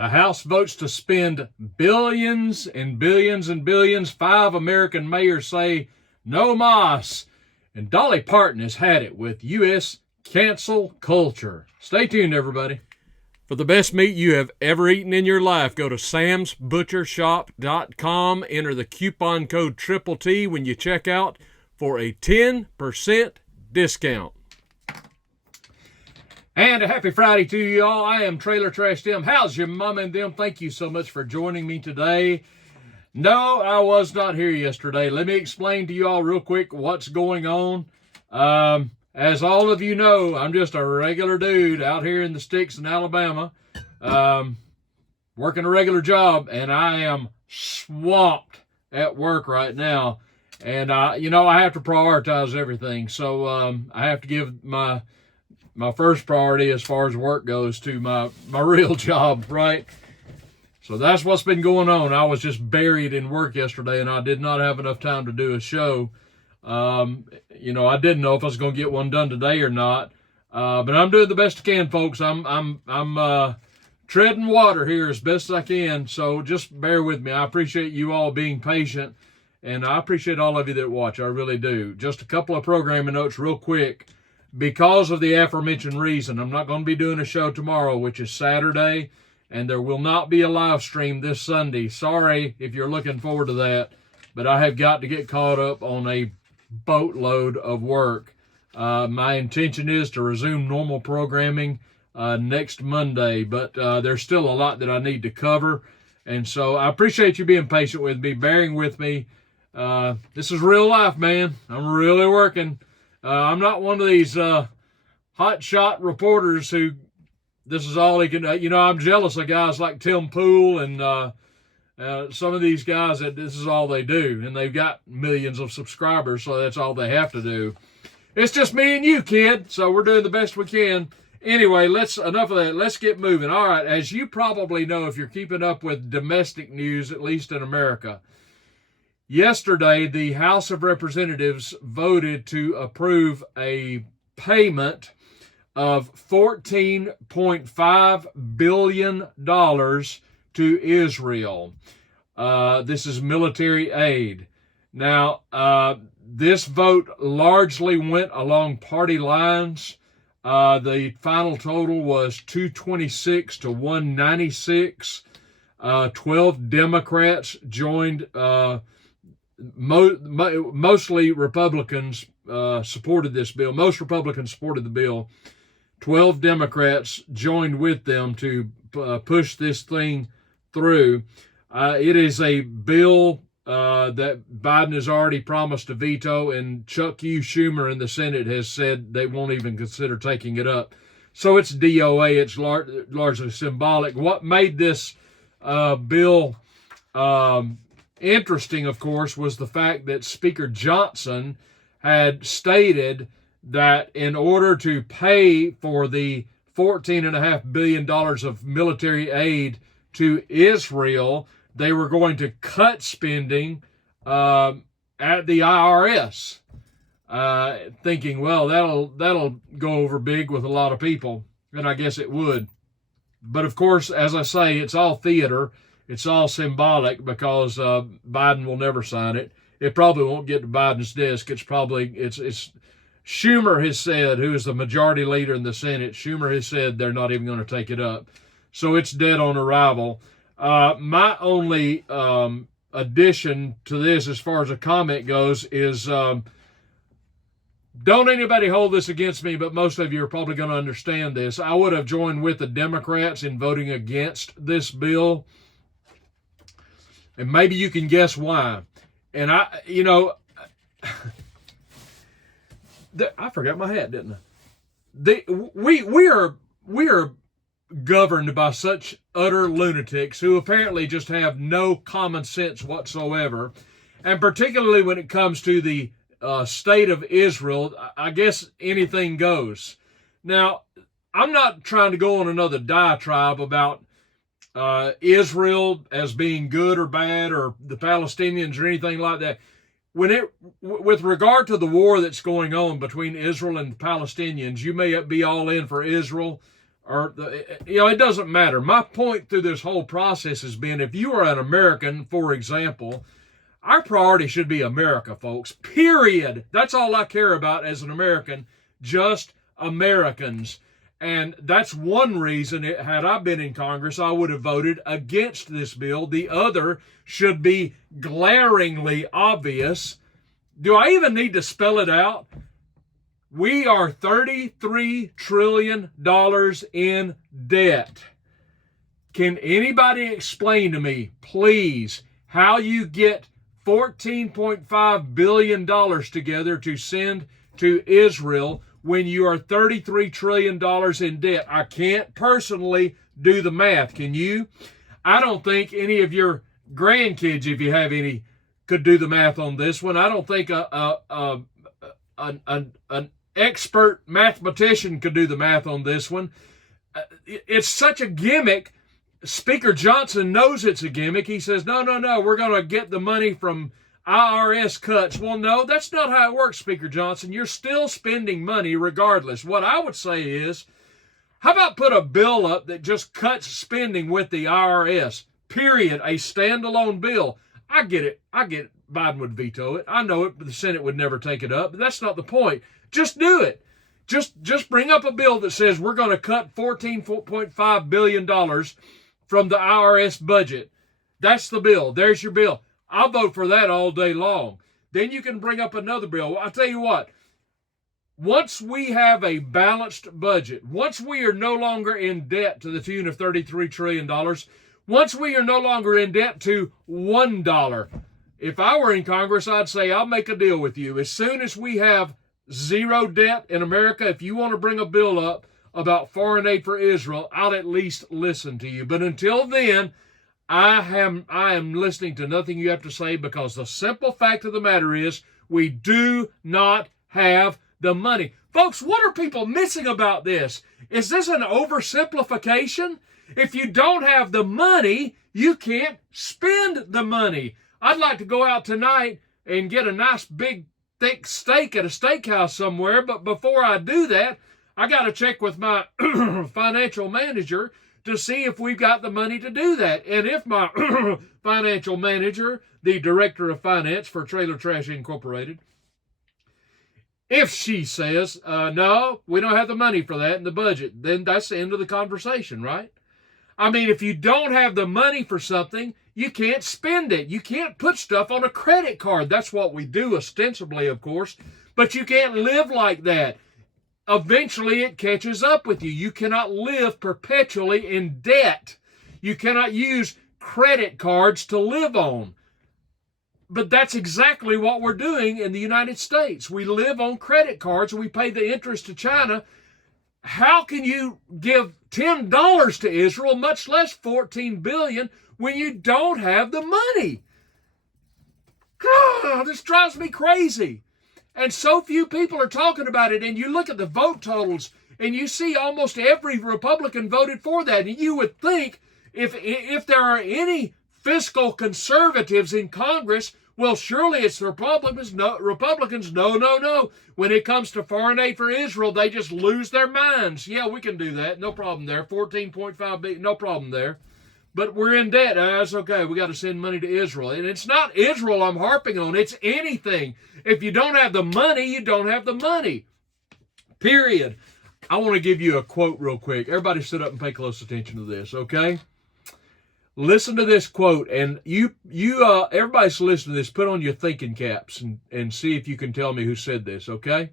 The House votes to spend billions and billions and billions. 5 American mayors say no mas. And Dolly Parton has had it with U.S. cancel culture. Stay tuned, everybody. For the best meat you have ever eaten in your life, go to samsbutchershop.com. Enter the coupon code TTT when you check out for a 10% discount. And a happy Friday to you all. I am trailertrashtim. How's your mom and them? Thank you so much for joining me today. No, I was not here yesterday. Let me explain to you all real quick what's going on. As all of you know, I'm just a regular dude out here in the sticks in Alabama, working a regular job, and I am swamped at work right now. And, I have to prioritize everything. So I have to give my first priority as far as work goes to my real job, right? So that's what's been going on. I was just buried in work yesterday, and I did not have enough time to do a show. I didn't know if I was going to get one done today or not. But I'm doing the best I can, folks. I'm treading water here as best as I can. So just bear with me. I appreciate you all being patient, and I appreciate all of you that watch. I really do. Just a couple of programming notes real quick. Because of the aforementioned reason, I'm not going to be doing a show tomorrow, which is Saturday, and there will not be a live stream this Sunday. Sorry if you're looking forward to that, but I have got to get caught up on a boatload of work. My intention is to resume normal programming next Monday, but there's still a lot that I need to cover, and so I appreciate you being patient with me, bearing with me. This is real life, man. I'm really working. I'm not one of these hot shot reporters who this is all he can. I'm jealous of guys like Tim Pool and some of these guys that this is all they do, and they've got millions of subscribers, so that's all they have to do. It's just me and you, kid. So we're doing the best we can. Anyway, enough of that. Let's get moving. All right, as you probably know, if you're keeping up with domestic news, at least in America. Yesterday, the House of Representatives voted to approve a payment of $14.5 billion to Israel. This is military aid. Now, this vote largely went along party lines. The final total was 226 to 196. 12 Democrats joined. Mostly Republicans supported this bill. Most Republicans supported the bill. 12 Democrats joined with them to push this thing through. It is a bill that Biden has already promised to veto, and Chuck Schumer in the Senate has said they won't even consider taking it up. So it's DOA. It's largely symbolic. What made this bill interesting, of course, was the fact that Speaker Johnson had stated that in order to pay for the $14.5 billion of military aid to Israel, they were going to cut spending at the IRS, thinking, well, that'll go over big with a lot of people, and I guess it would. But of course, as I say, it's all theater. It's all symbolic because Biden will never sign it. It probably won't get to Biden's desk. It's Schumer has said, who is the majority leader in the Senate, Schumer has said they're not even going to take it up. So it's dead on arrival. My only addition to this as far as a comment goes is don't anybody hold this against me, but most of you are probably going to understand this. I would have joined with the Democrats in voting against this bill. And maybe you can guess why. And I forgot my hat, didn't I? We are governed by such utter lunatics who apparently just have no common sense whatsoever. And particularly when it comes to the state of Israel, I guess anything goes. Now, I'm not trying to go on another diatribe about Israel as being good or bad, or the Palestinians or anything like that. With regard to the war that's going on between Israel and the Palestinians, you may be all in for Israel, it doesn't matter. My point through this whole process has been, if you are an American, for example, our priority should be America, folks. Period. That's all I care about as an American, just Americans. And that's one reason, had I been in Congress, I would have voted against this bill. The other should be glaringly obvious. Do I even need to spell it out? We are $33 trillion in debt. Can anybody explain to me, please, how you get $14.5 billion together to send to Israel when you are $33 trillion in debt? I can't personally do the math. Can you? I don't think any of your grandkids, if you have any, could do the math on this one. I don't think an expert mathematician could do the math on this one. It's such a gimmick. Speaker Johnson knows it's a gimmick. He says, no, we're going to get the money from IRS cuts. Well, no, that's not how it works, Speaker Johnson. You're still spending money regardless. What I would say is, how about put a bill up that just cuts spending with the IRS? Period. A standalone bill. I get it. Biden would veto it. I know it, but the Senate would never take it up. But that's not the point. Just do it. Just bring up a bill that says we're going to cut $14.5 billion from the IRS budget. That's the bill. There's your bill. I'll vote for that all day long. Then you can bring up another bill. I'll tell you what. Once we have a balanced budget, once we are no longer in debt to the tune of $33 trillion, once we are no longer in debt to $1, if I were in Congress, I'd say, I'll make a deal with you. As soon as we have zero debt in America, if you want to bring a bill up about foreign aid for Israel, I'll at least listen to you. But until then, I am listening to nothing you have to say, because the simple fact of the matter is we do not have the money. Folks, what are people missing about this? Is this an oversimplification? If you don't have the money, you can't spend the money. I'd like to go out tonight and get a nice big thick steak at a steakhouse somewhere, but before I do that, I got to check with my financial manager to see if we've got the money to do that. And if my financial manager, the director of finance for Trailer Trash Incorporated, if she says, no, we don't have the money for that in the budget, then that's the end of the conversation, right? I mean, if you don't have the money for something, you can't spend it. You can't put stuff on a credit card. That's what we do ostensibly, of course, but you can't live like that. Eventually, it catches up with you. You cannot live perpetually in debt. You cannot use credit cards to live on. But that's exactly what we're doing in the United States. We live on credit cards and we pay the interest to China. How can you give $10 to Israel, much less $14 billion, when you don't have the money? God, this drives me crazy. And so few people are talking about it. And you look at the vote totals and you see almost every Republican voted for that. And you would think if there are any fiscal conservatives in Congress, well, surely it's the Republicans. No. When it comes to foreign aid for Israel, they just lose their minds. Yeah, we can do that. No problem there. 14.5 billion, no problem there. But we're in debt. That's okay. We got to send money to Israel. And it's not Israel I'm harping on. It's anything. If you don't have the money, you don't have the money. Period. I want to give you a quote real quick. Everybody sit up and pay close attention to this, okay? Listen to this quote, and everybody's listening to this, put on your thinking caps and see if you can tell me who said this, okay?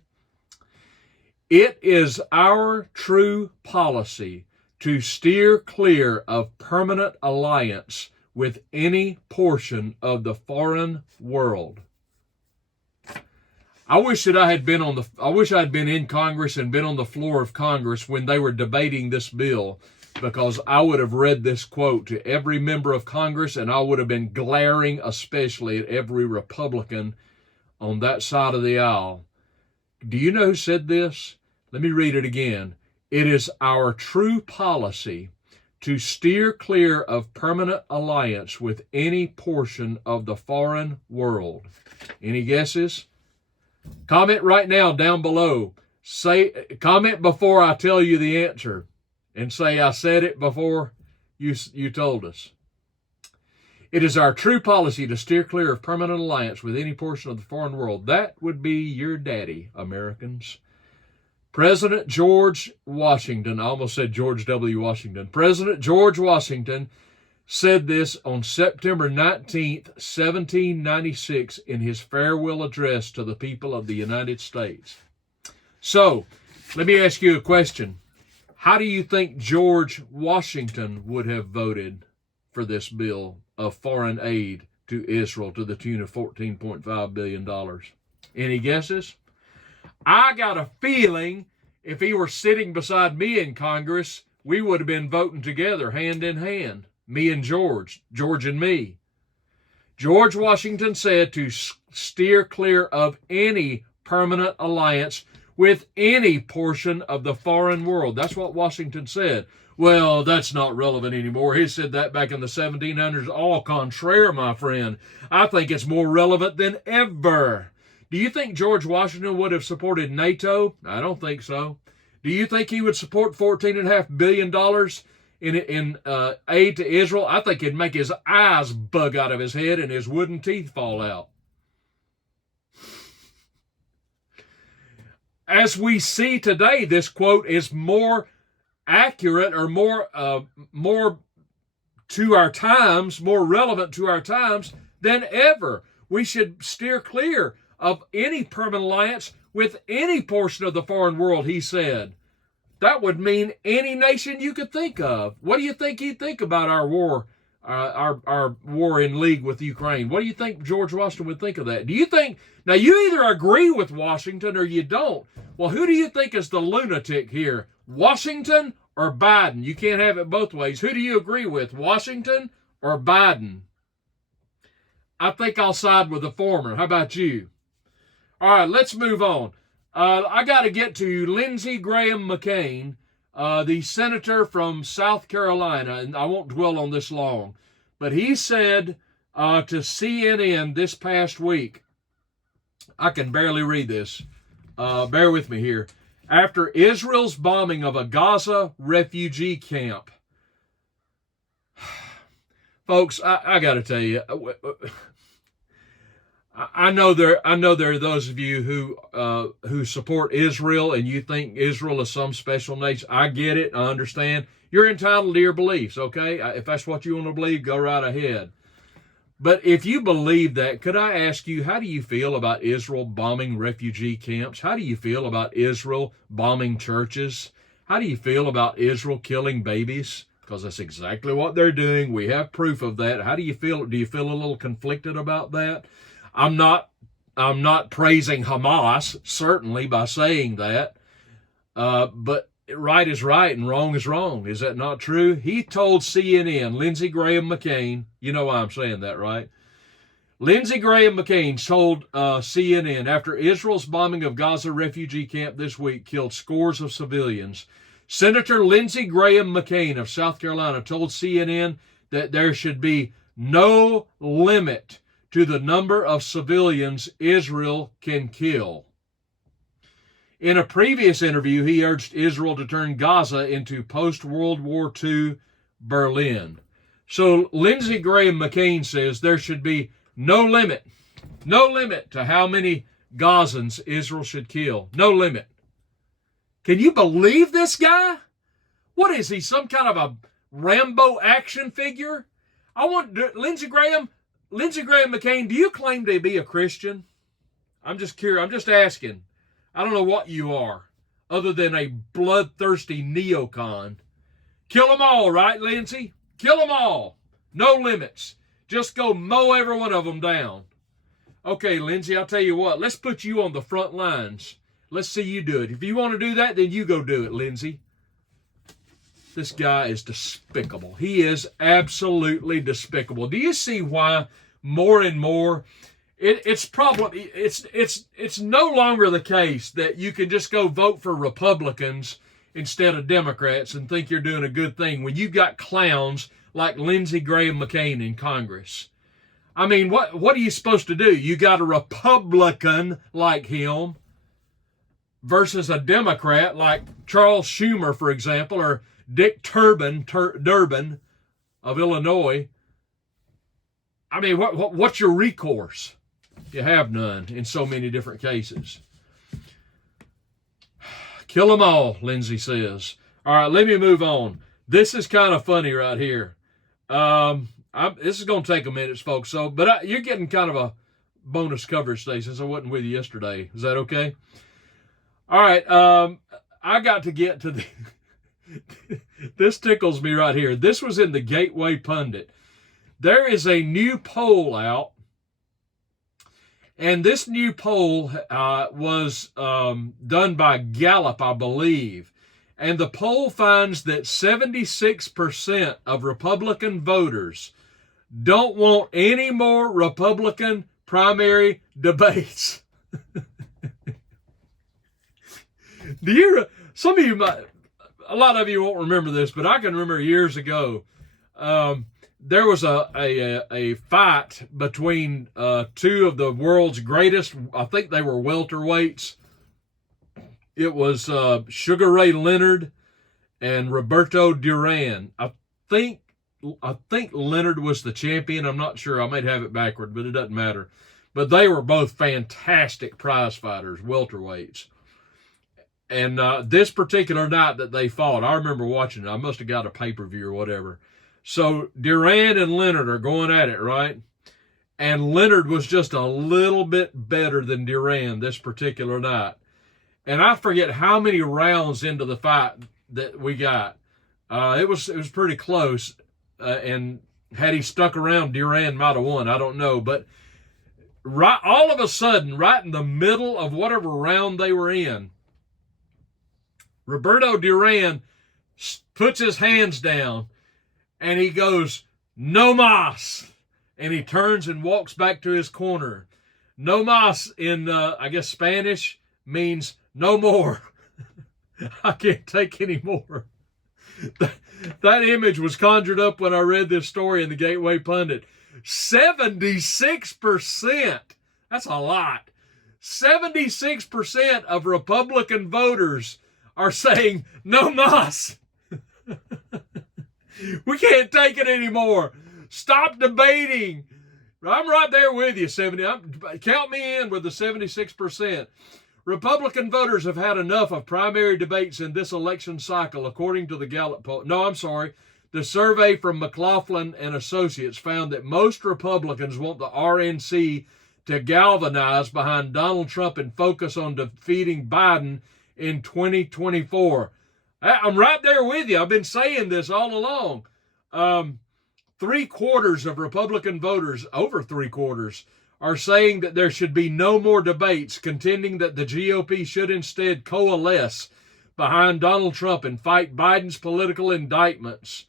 It is our true policy to steer clear of permanent alliance with any portion of the foreign world. I wish that I had been in Congress and been on the floor of Congress when they were debating this bill, because I would have read this quote to every member of Congress, and I would have been glaring especially at every Republican on that side of the aisle. Do you know who said this? Let me read it again. It is our true policy to steer clear of permanent alliance with any portion of the foreign world. Any guesses? Comment right now down below. Comment before I tell you the answer. and say, I said it before you told us. It is our true policy to steer clear of permanent alliance with any portion of the foreign world. That would be your daddy, Americans. President George Washington, I almost said George W. Washington. President George Washington said this on September 19th, 1796, in his farewell address to the people of the United States. So, let me ask you a question. How do you think George Washington would have voted for this bill of foreign aid to Israel to the tune of $14.5 billion? Any guesses? I got a feeling if he were sitting beside me in Congress, we would have been voting together, hand in hand. Me and George and me. George Washington said to steer clear of any permanent alliance with any portion of the foreign world. That's what Washington said. Well, that's not relevant anymore. He said that back in the 1700s. Au contraire, my friend. I think it's more relevant than ever. Do you think George Washington would have supported NATO? I don't think so. Do you think he would support $14.5 billion in aid to Israel? I think it'd make his eyes bug out of his head and his wooden teeth fall out. As we see today, this quote is more accurate or more to our times, more relevant to our times than ever. We should steer clear of any permanent alliance with any portion of the foreign world, he said. That would mean any nation you could think of. What do you think he'd think about our war, our war in league with Ukraine? What do you think George Washington would think of that? Do you think, now you either agree with Washington or you don't. Well, who do you think is the lunatic here? Washington or Biden? You can't have it both ways. Who do you agree with, Washington or Biden? I think I'll side with the former. How about you? All right, let's move on. I got to get to Lindsey Graham McCain, the senator from South Carolina, and I won't dwell on this long, but he said to CNN this past week, I can barely read this, bear with me here, after Israel's bombing of a Gaza refugee camp. Folks, I got to tell you, I know there are those of you who support Israel and you think Israel is some special nation. I get it. I understand. You're entitled to your beliefs, okay? If that's what you want to believe, go right ahead. But if you believe that, could I ask you, how do you feel about Israel bombing refugee camps? How do you feel about Israel bombing churches? How do you feel about Israel killing babies? Because that's exactly what they're doing. We have proof of that. How do you feel? Do you feel a little conflicted about that? I'm not praising Hamas, certainly, by saying that. But right is right and wrong is wrong. Is that not true? He told CNN, Lindsey Graham McCain, you know why I'm saying that, right? Lindsey Graham McCain told CNN, after Israel's bombing of Gaza refugee camp this week killed scores of civilians, Senator Lindsey Graham McCain of South Carolina told CNN that there should be no limit to the number of civilians Israel can kill. In a previous interview, he urged Israel to turn Gaza into post-World War II Berlin. So Lindsey Graham McCain says there should be no limit to how many Gazans Israel should kill. No limit. Can you believe this guy? What is he, some kind of a Rambo action figure? I want Lindsey Graham McCain, do you claim to be a Christian? I'm just curious. I'm just asking. I don't know what you are, other than a bloodthirsty neocon. Kill them all, right, Lindsey? Kill them all. No limits. Just go mow every one of them down. Okay, Lindsey, I'll tell you what. Let's put you on the front lines. Let's see you do it. If you want to do that, then you go do it, Lindsey. This guy is despicable. He is absolutely despicable. Do you see why more and more it's no longer the case that you can just go vote for Republicans instead of Democrats and think you're doing a good thing when you've got clowns like Lindsey Graham McCain in Congress? I mean, what are you supposed to do? You got a Republican like him versus a Democrat like Charles Schumer, for example, or Dick Durbin of Illinois. I mean, what's your recourse? You have none in so many different cases. Kill them all, Lindsey says. All right, let me move on. This is kind of funny right here. This is going to take a minute, folks. You're getting kind of a bonus coverage today since I wasn't with you yesterday. Is that okay? All right. I got to get to the. This tickles me right here. This was in the Gateway Pundit. There is a new poll out, and this new poll was done by Gallup, I believe. And the poll finds that 76% of Republican voters don't want any more Republican primary debates. Some of you might, a lot of you won't remember this, but I can remember years ago, there was a fight between two of the world's greatest, I think they were welterweights. It was Sugar Ray Leonard and Roberto Duran. I think Leonard was the champion. I'm not sure. I might have it backward, but it doesn't matter. But they were both fantastic prize fighters, welterweights. And this particular night that they fought, I remember watching it. I must have got a pay-per-view or whatever. So Duran and Leonard are going at it, right? And Leonard was just a little bit better than Duran this particular night. And I forget how many rounds into the fight that we got. It was pretty close. And had he stuck around, Duran might have won. I don't know. But all of a sudden, right in the middle of whatever round they were in, Roberto Duran puts his hands down and he goes, "No mas." And he turns and walks back to his corner. No mas in, I guess, Spanish means no more. I can't take any more. That image was conjured up when I read this story in the Gateway Pundit. 76%. That's a lot. 76% of Republican voters are saying no mas. We can't take it anymore. Stop debating. I'm right there with you, 70. Count me in with the 76%. Republican voters have had enough of primary debates in this election cycle, according to the Gallup poll. No, I'm sorry. The survey from McLaughlin and Associates found that most Republicans want the RNC to galvanize behind Donald Trump and focus on defeating Biden in 2024. I'm right there with you. I've been saying this all along. 3/4 of Republican voters, over 3/4, are saying that there should be no more debates, contending that the GOP should instead coalesce behind Donald Trump and fight Biden's political indictments.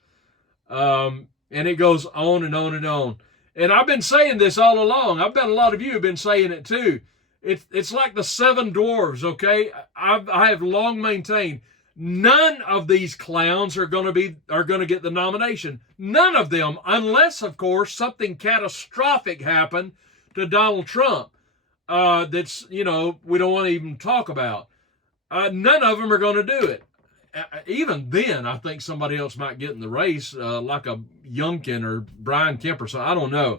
And it goes on and on and on. And I've been saying this all along. I bet a lot of you have been saying it too. It's like the seven dwarves, okay? I have long maintained none of these clowns are going to get the nomination. None of them, unless, of course, something catastrophic happened to Donald Trump that's, we don't want to even talk about. None of them are going to do it. Even then, I think somebody else might get in the race, like a Youngkin or Brian Kemp or something. I don't know.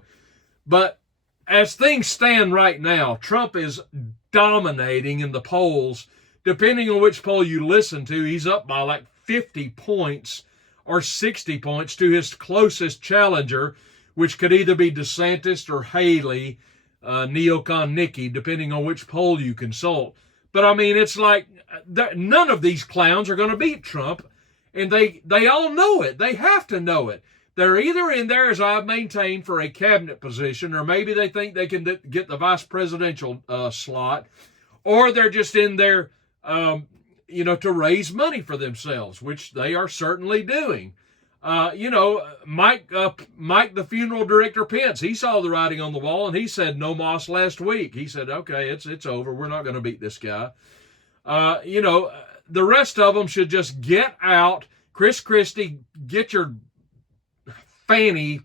But as things stand right now, Trump is dominating in the polls. Depending on which poll you listen to, he's up by like 50 points or 60 points to his closest challenger, which could either be DeSantis or Haley, neocon Nikki, depending on which poll you consult. But I mean, it's like none of these clowns are going to beat Trump, and they all know it. They have to know it. They're either in there, as I've maintained, for a cabinet position, or maybe they think they can get the vice presidential slot, or they're just in there, to raise money for themselves, which they are certainly doing. Mike, the funeral director Pence, he saw the writing on the wall, and he said no mas last week. He said, okay, it's over. We're not going to beat this guy. The rest of them should just get out. Chris Christie, get your fanny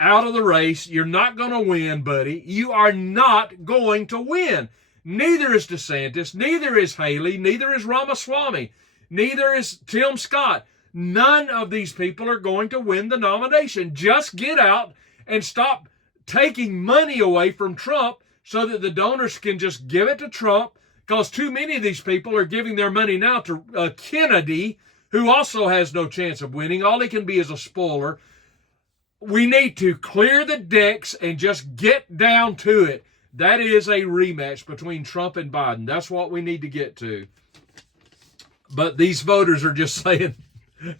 out of the race. You're not going to win, buddy. You are not going to win. Neither is DeSantis, neither is Haley, neither is Ramaswamy, neither is Tim Scott. None of these people are going to win the nomination. Just get out and stop taking money away from Trump so that the donors can just give it to Trump, because too many of these people are giving their money now to Kennedy, who also has no chance of winning. All he can be is a spoiler. We need to clear the decks and just get down to it. That is a rematch between Trump and Biden. That's what we need to get to. But these voters are just saying,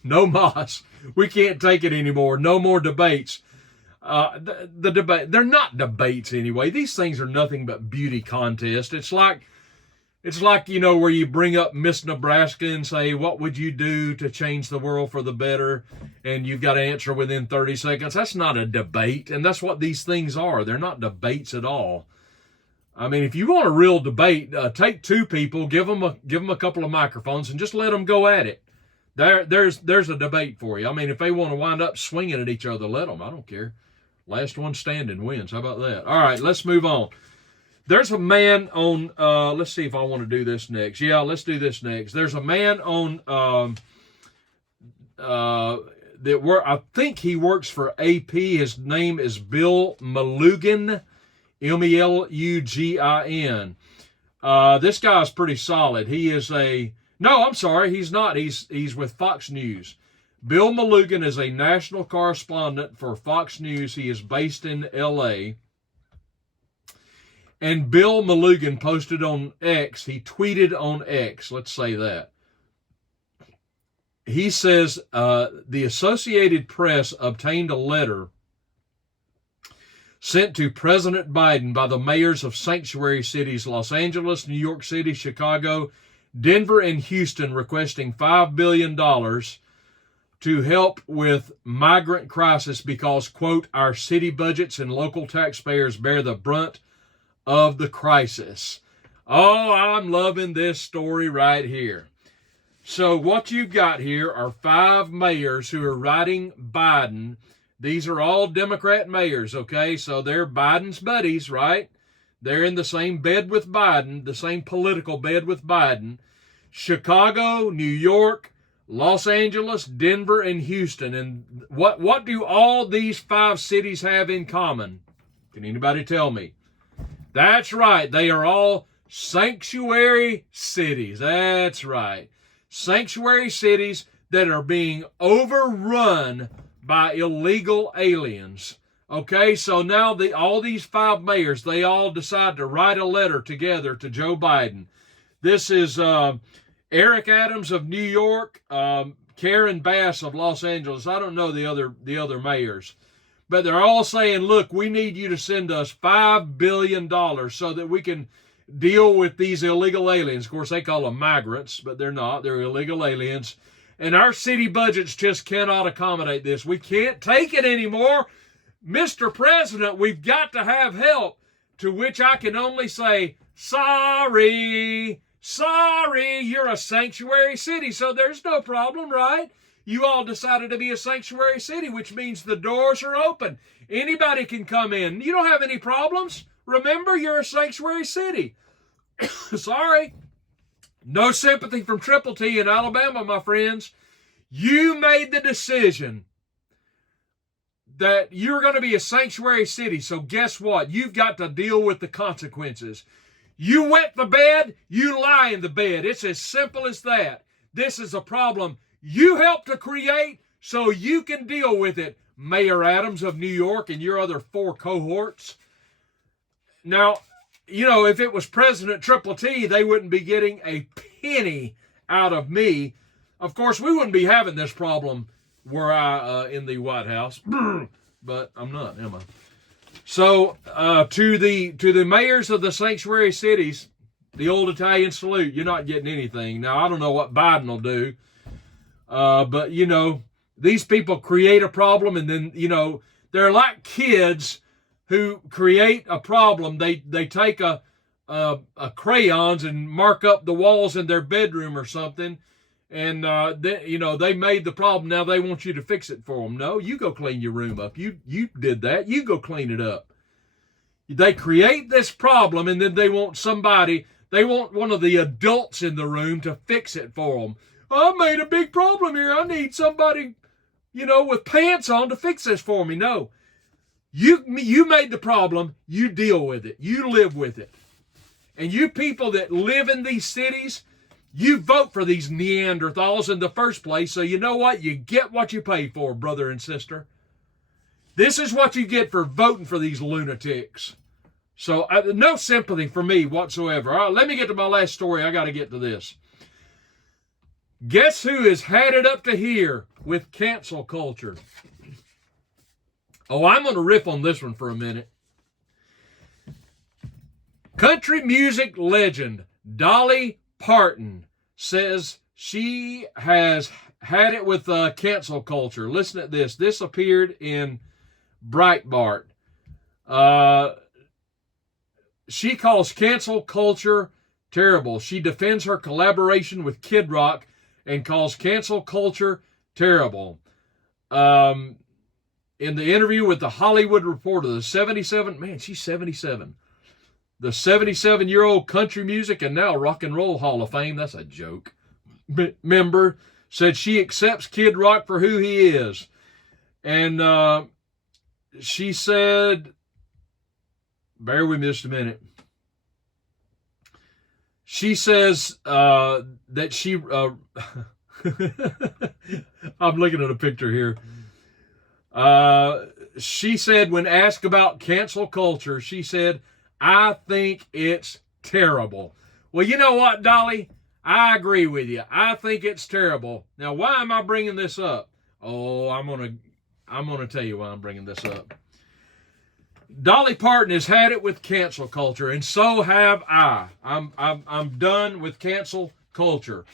no mas. We can't take it anymore. No more debates. The debate, they're not debates anyway. These things are nothing but beauty contests. It's like, where you bring up Miss Nebraska and say, what would you do to change the world for the better? And you've got to answer within 30 seconds. That's not a debate. And that's what these things are. They're not debates at all. I mean, if you want a real debate, take two people, give them a couple of microphones, and just let them go at it. There's a debate for you. I mean, if they want to wind up swinging at each other, let them. I don't care. Last one standing wins. How about that? All right, let's move on. There's a man on, let's see if I want to do this next. Yeah, let's do this next. There's a man on, I think he works for AP. His name is Bill Melugin, Melugin. This guy's pretty solid. He is no, I'm sorry, he's not. He's with Fox News. Bill Melugin is a national correspondent for Fox News. He is based in L.A., and Bill Melugin posted on X, he tweeted on X, let's say that. He says, the Associated Press obtained a letter sent to President Biden by the mayors of sanctuary cities Los Angeles, New York City, Chicago, Denver, and Houston, requesting $5 billion to help with migrant crisis because, quote, our city budgets and local taxpayers bear the brunt of the crisis. Oh, I'm loving this story right here. So what you've got here are 5 mayors who are writing Biden. These are all Democrat mayors, okay? So they're Biden's buddies, right? They're in the same bed with Biden, the same political bed with Biden. Chicago, New York, Los Angeles, Denver, and Houston. And what do all these 5 cities have in common? Can anybody tell me? That's right. They are all sanctuary cities. That's right. Sanctuary cities that are being overrun by illegal aliens. Okay, so now all these 5 mayors, they all decide to write a letter together to Joe Biden. This is Eric Adams of New York, Karen Bass of Los Angeles. I don't know the other mayors. But they're all saying, look, we need you to send us $5 billion so that we can deal with these illegal aliens. Of course, they call them migrants, but they're not. They're illegal aliens. And our city budgets just cannot accommodate this. We can't take it anymore. Mr. President, we've got to have help. To which I can only say, sorry, you're a sanctuary city, so there's no problem, right? You all decided to be a sanctuary city, which means the doors are open. Anybody can come in. You don't have any problems. Remember, you're a sanctuary city. Sorry. No sympathy from Triple T in Alabama, my friends. You made the decision that you're going to be a sanctuary city, so guess what? You've got to deal with the consequences. You wet the bed, you lie in the bed. It's as simple as that. This is a problem you helped to create, so you can deal with it, Mayor Adams of New York and your other 4 cohorts. Now, if it was President Triple T, they wouldn't be getting a penny out of me. Of course, we wouldn't be having this problem were I in the White House, but I'm not, am I? So, to the mayors of the sanctuary cities, the old Italian salute, you're not getting anything. Now, I don't know what Biden will do. But, these people create a problem, and then, they're like kids who create a problem. They take a crayons and mark up the walls in their bedroom or something, and, they made the problem. Now they want you to fix it for them. No, you go clean your room up. You did that. You go clean it up. They create this problem, and then they want one of the adults in the room to fix it for them. I made a big problem here. I need somebody, with pants on to fix this for me. No. You made the problem. You deal with it. You live with it. And you people that live in these cities, you vote for these Neanderthals in the first place. So you know what? You get what you pay for, brother and sister. This is what you get for voting for these lunatics. So no sympathy for me whatsoever. All right, let me get to my last story. I got to get to this. Guess who has had it up to here with cancel culture? Oh, I'm going to riff on this one for a minute. Country music legend Dolly Parton says she has had it with cancel culture. Listen to this. This appeared in Breitbart. She calls cancel culture terrible. She defends her collaboration with Kid Rock and calls cancel culture terrible. In the interview with the Hollywood Reporter, she's 77. The 77-year-old country music and now rock and roll Hall of Fame, that's a joke, member said she accepts Kid Rock for who he is. And she said, bear with me just a minute. She says that she, I'm looking at a picture here. She said when asked about cancel culture, she said, I think it's terrible. Well, you know what, Dolly? I agree with you. I think it's terrible. Now, why am I bringing this up? Oh, I'm gonna tell you why I'm bringing this up. Dolly Parton has had it with cancel culture, and so have I. I'm done with cancel culture.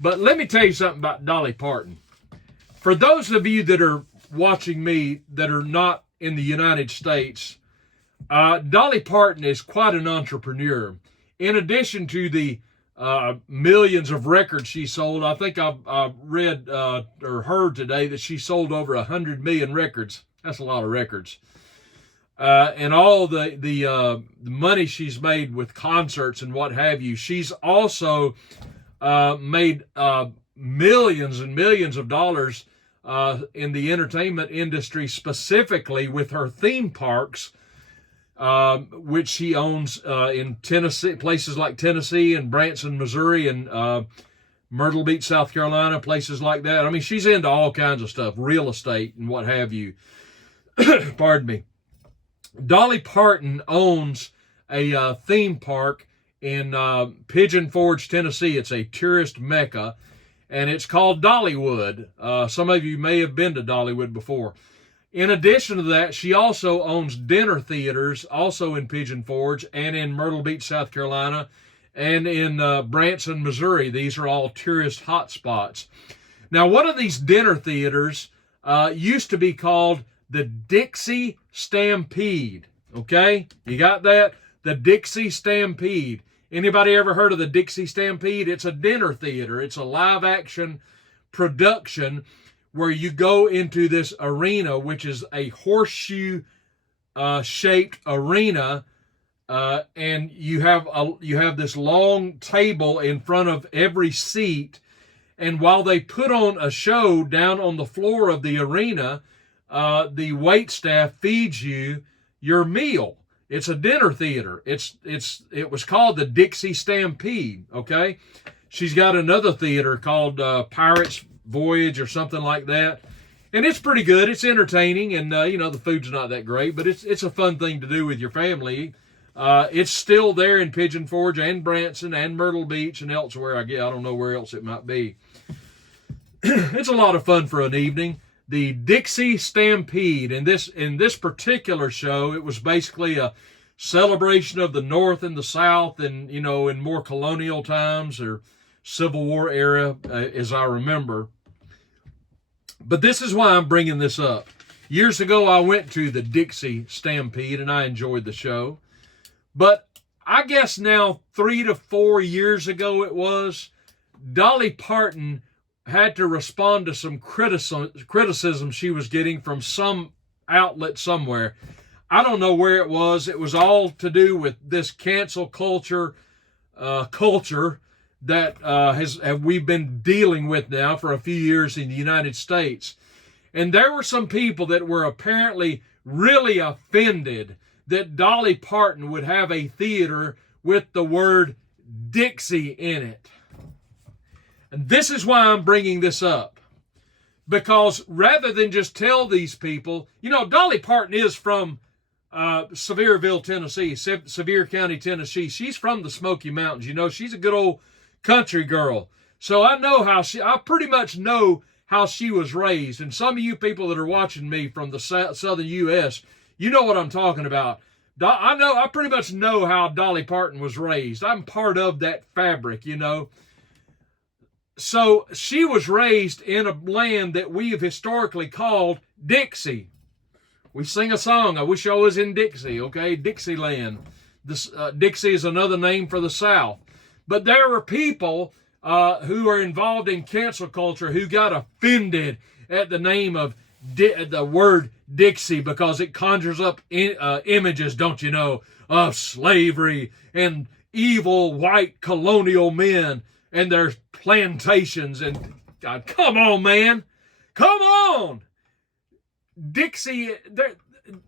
But let me tell you something about Dolly Parton. For those of you that are watching me that are not in the United States, Dolly Parton is quite an entrepreneur. In addition to the millions of records she sold, I think I've read or heard today that she sold over 100 million records. That's a lot of records. And all the money she's made with concerts and what have you. She's also made millions and millions of dollars in the entertainment industry, specifically with her theme parks, which she owns in Tennessee, places like Tennessee and Branson, Missouri, and Myrtle Beach, South Carolina, places like that. I mean, she's into all kinds of stuff, real estate and what have you. Pardon me. Dolly Parton owns a theme park in Pigeon Forge, Tennessee. It's a tourist mecca, and it's called Dollywood. Some of you may have been to Dollywood before. In addition to that, she also owns dinner theaters, also in Pigeon Forge and in Myrtle Beach, South Carolina, and in Branson, Missouri. These are all tourist hotspots. Now, one of these dinner theaters used to be called the Dixie Stampede. Okay? You got that? The Dixie Stampede. Anybody ever heard of the Dixie Stampede? It's a dinner theater. It's a live-action production where you go into this arena, which is a horseshoe shaped arena, and you have this long table in front of every seat, and while they put on a show down on the floor of the arena, the wait staff feeds you your meal. It's a dinner theater. It was called the Dixie Stampede. Okay, she's got another theater called Pirates Voyage or something like that, and it's pretty good. It's entertaining, and the food's not that great, but it's a fun thing to do with your family. It's still there in Pigeon Forge and Branson and Myrtle Beach and elsewhere. I don't know where else it might be. It's a lot of fun for an evening. The Dixie Stampede. In this particular show, it was basically a celebration of the North and the South, and in more colonial times or Civil War era, as I remember. But this is why I'm bringing this up. Years ago, I went to the Dixie Stampede, and I enjoyed the show. But I guess now 3 to 4 years ago it was, Dolly Parton had to respond to some criticism she was getting from some outlet somewhere. I don't know where it was. It was all to do with this cancel culture that have we've been dealing with now for a few years in the United States. And there were some people that were apparently really offended that Dolly Parton would have a theater with the word Dixie in it. And this is why I'm bringing this up. Because rather than just tell these people, Dolly Parton is from Sevierville, Tennessee, Sevier County, Tennessee. She's from the Smoky Mountains. She's a good old country girl. So I pretty much know how she was raised. And some of you people that are watching me from the southern U.S., you know what I'm talking about. I pretty much know how Dolly Parton was raised. I'm part of that fabric, So she was raised in a land that we have historically called Dixie. We sing a song, I wish I was in Dixie, okay? Dixieland. Dixie is another name for the South. But there were people who are involved in cancel culture who got offended at the name of the word Dixie because it conjures up images, don't you know, of slavery and evil white colonial men and their plantations. And God, come on, man. Come on. Dixie,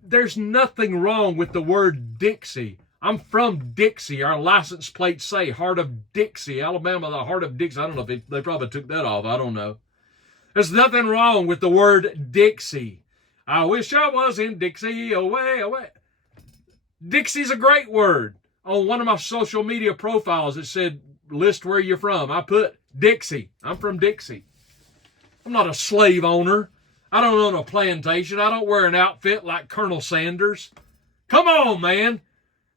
there's nothing wrong with the word Dixie. I'm from Dixie. Our license plates say Heart of Dixie, Alabama, the Heart of Dixie. I don't know if they probably took that off. I don't know. There's nothing wrong with the word Dixie. I wish I was in Dixie, away, away. Dixie's a great word. On one of my social media profiles, it said, list where you're from. I put Dixie. I'm from Dixie. I'm not a slave owner. I don't own a plantation. I don't wear an outfit like Colonel Sanders. Come on, man.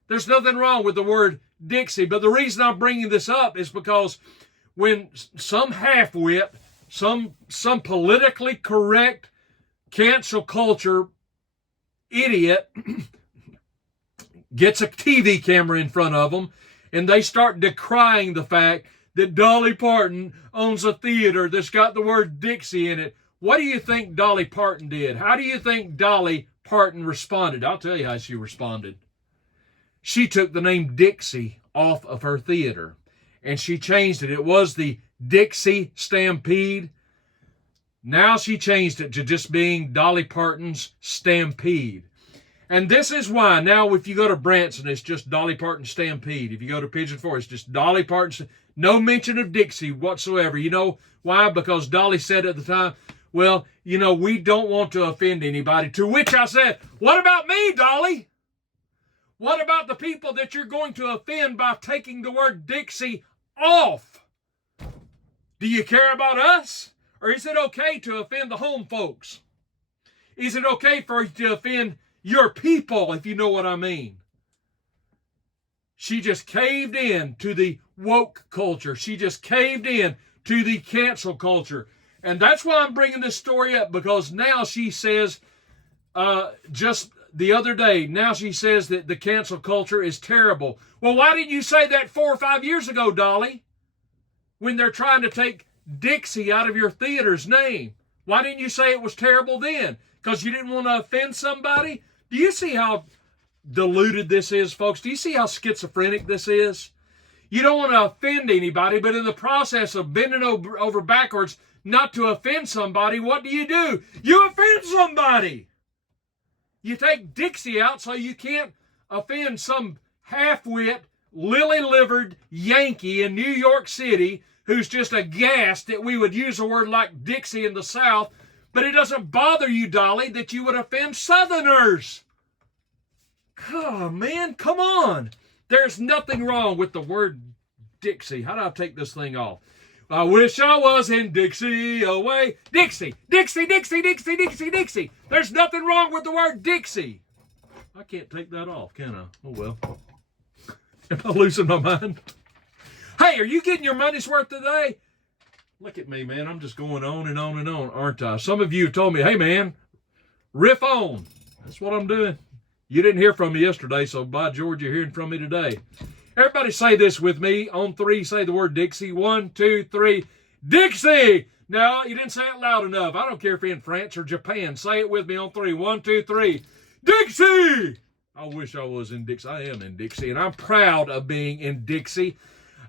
There's nothing wrong with the word Dixie. But the reason I'm bringing this up is because when some half-wit, some politically correct cancel culture idiot gets a TV camera in front of them and they start decrying the fact that Dolly Parton owns a theater that's got the word Dixie in it, what do you think Dolly Parton did? How do you think Dolly Parton responded? I'll tell you how she responded. She took the name Dixie off of her theater, and she changed it. It was the Dixie Stampede. Now she changed it to just being Dolly Parton's Stampede. And this is why now if you go to Branson, it's just Dolly Parton Stampede. If you go to Pigeon Forge, it's just Dolly Parton. No mention of Dixie whatsoever. You know why? Because Dolly said at the time, well, we don't want to offend anybody. To which I said, what about me, Dolly? What about the people that you're going to offend by taking the word Dixie off? Do you care about us? Or is it okay to offend the home folks? Is it okay for you to offend your people, if you know what I mean? She just caved in to the woke culture. She just caved in to the cancel culture. And that's why I'm bringing this story up, because now she says, just the other day, now she says that the cancel culture is terrible. Well, why didn't you say that 4 or 5 years ago, Dolly? When they're trying to take Dixie out of your theater's name. Why didn't you say it was terrible then? Because you didn't want to offend somebody? Do you see how diluted this is, folks? Do you see how schizophrenic this is? You don't want to offend anybody, but in the process of bending over backwards not to offend somebody, what do? You offend somebody. You take Dixie out so you can't offend some half-wit, lily-livered Yankee in New York City who's just aghast that we would use a word like Dixie in the South, but it doesn't bother you, Dolly, that you would offend Southerners. Oh, man, come on. There's nothing wrong with the word Dixie. How do I take this thing off? I wish I was in Dixie away. Dixie, Dixie, Dixie, Dixie, Dixie, Dixie. There's nothing wrong with the word Dixie. I can't take that off, can I? Oh, well. Am I losing my mind? Hey, are you getting your money's worth today? Look at me, man. I'm just going on and on and on, aren't I? Some of you told me, hey, man, riff on. That's what I'm doing. You didn't hear from me yesterday, so by George, you're hearing from me today. Everybody say this with me. On 3, say the word Dixie. 1, 2, 3. Dixie! No, you didn't say it loud enough. I don't care if you're in France or Japan. Say it with me on 3. 1, 2, 3. Dixie! I wish I was in Dixie. I am in Dixie, and I'm proud of being in Dixie.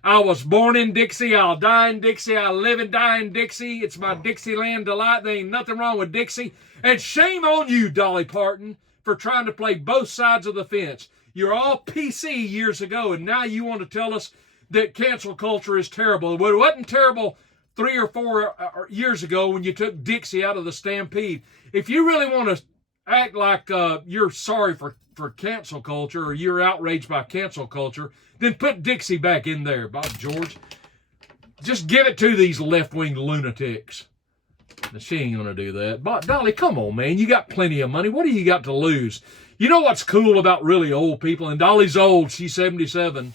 I was born in Dixie. I'll die in Dixie. I live and die in Dixie. It's my Dixieland delight. There ain't nothing wrong with Dixie. And shame on you, Dolly Parton, for trying to play both sides of the fence. You're all PC years ago, and now you want to tell us that cancel culture is terrible. Well, it wasn't terrible 3 or 4 years ago when you took Dixie out of the Stampede. If you really want to act like you're sorry for cancel culture, or you're outraged by cancel culture, then put Dixie back in there, by George. Just give it to these left-wing lunatics. Now, she ain't going to do that. But, Dolly, come on, man. You got plenty of money. What do you got to lose? You know what's cool about really old people? And Dolly's old. She's 77.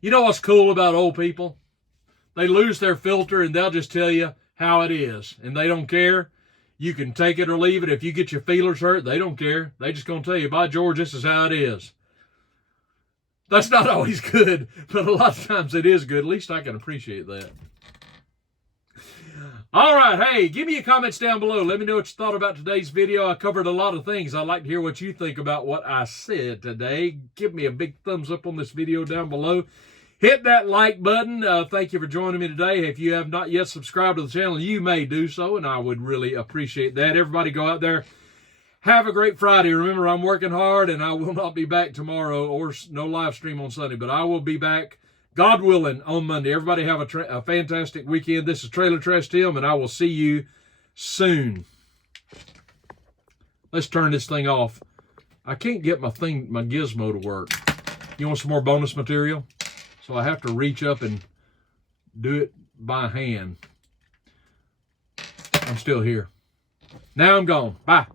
You know what's cool about old people? They lose their filter, and they'll just tell you how it is. And they don't care. You can take it or leave it. If you get your feelers hurt, they don't care. They just going to tell you, by George, this is how it is. That's not always good, but a lot of times it is good. At least I can appreciate that. All right, hey, give me your comments down below. Let me know what you thought about today's video. I covered a lot of things. I'd like to hear what you think about what I said today. Give me a big thumbs up on this video down below. Hit that like button. Thank you for joining me today. If you have not yet subscribed to the channel, you may do so, and I would really appreciate that. Everybody go out there. Have a great Friday. Remember, I'm working hard, and I will not be back tomorrow, or no live stream on Sunday, but I will be back, God willing, on Monday. Everybody have a fantastic weekend. This is Trailer Trash Tim, and I will see you soon. Let's turn this thing off. I can't get my gizmo to work. You want some more bonus material? So I have to reach up and do it by hand. I'm still here. Now I'm gone. Bye.